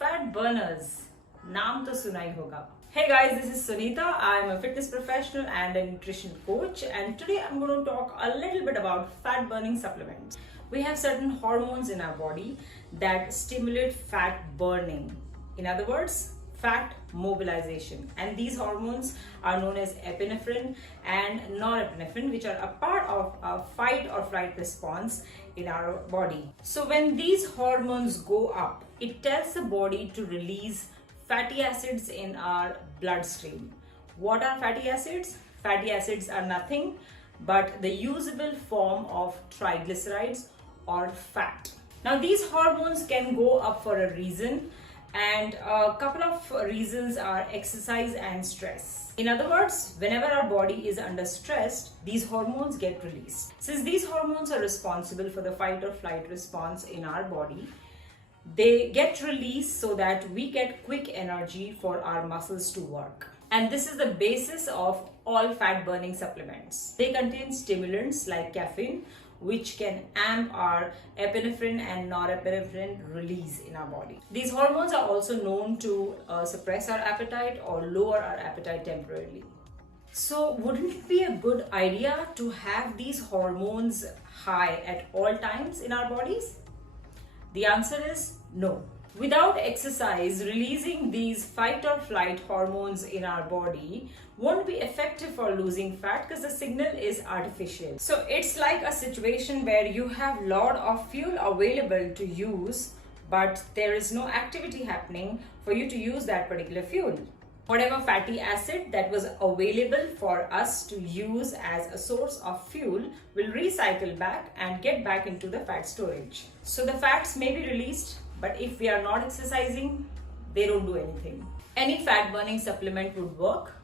Fat Berners नाम तो सुना ही होगा. Hey guys, this is Sunita. I'm a fitness professional and a nutrition coach, and today I'm going to talk a little bit about fat burning supplements. We have certain hormones in our body that stimulate fat burning. In other words, fat mobilization, and these hormones are known as epinephrine and norepinephrine, which are a part of a fight or flight response in our body. So when these hormones go up, it tells the body to release fatty acids in our bloodstream. What are fatty acids? Fatty acids are nothing but the usable form of triglycerides or fat. Now these hormones can go up for a reason, and a couple of reasons are exercise and stress. In other words, whenever our body is under stress, these hormones get released. Since these hormones are responsible for the fight or flight response in our body, they get released so that we get quick energy for our muscles to work. And this is the basis of all fat burning supplements. They contain stimulants like caffeine, which can amp our epinephrine and norepinephrine release in our body. These hormones are also known to suppress our appetite or lower our appetite temporarily. So wouldn't it be a good idea to have these hormones high at all times in our bodies? The answer is no. Without exercise, releasing these fight or flight hormones in our body won't be effective for losing fat because the signal is artificial. So it's like a situation where you have a lot of fuel available to use, but there is no activity happening for you to use that particular fuel. Whatever fatty acid that was available for us to use as a source of fuel will recycle back and get back into the fat storage. So the fats may be released, but if we are not exercising, they don't do anything. Any fat burning supplement would work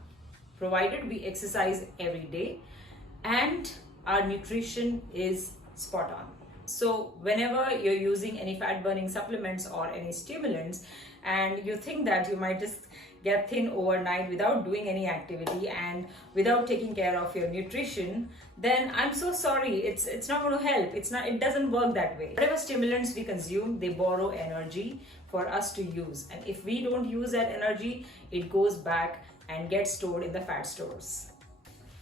provided we exercise every day and our nutrition is spot on. So whenever you're using any fat burning supplements or any stimulants and you think that you might just get thin overnight without doing any activity and without taking care of your nutrition, then I'm so sorry, it's not going to help. It doesn't work that way. Whatever stimulants we consume, they borrow energy for us to use, and if we don't use that energy, it goes back and gets stored in the fat stores.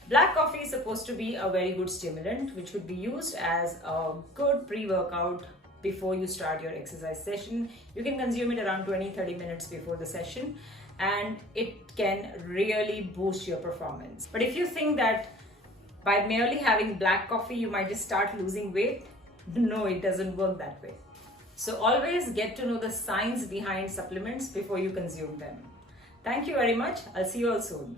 Black coffee is supposed to be a very good stimulant which would be used as a good pre-workout before you start your exercise session. You can consume it around 20-30 minutes before the session and it can really boost your performance. But if you think that by merely having black coffee you might just start losing weight, no, it doesn't work that way. So always get to know the science behind supplements before you consume them. Thank you very much. I'll see you all soon.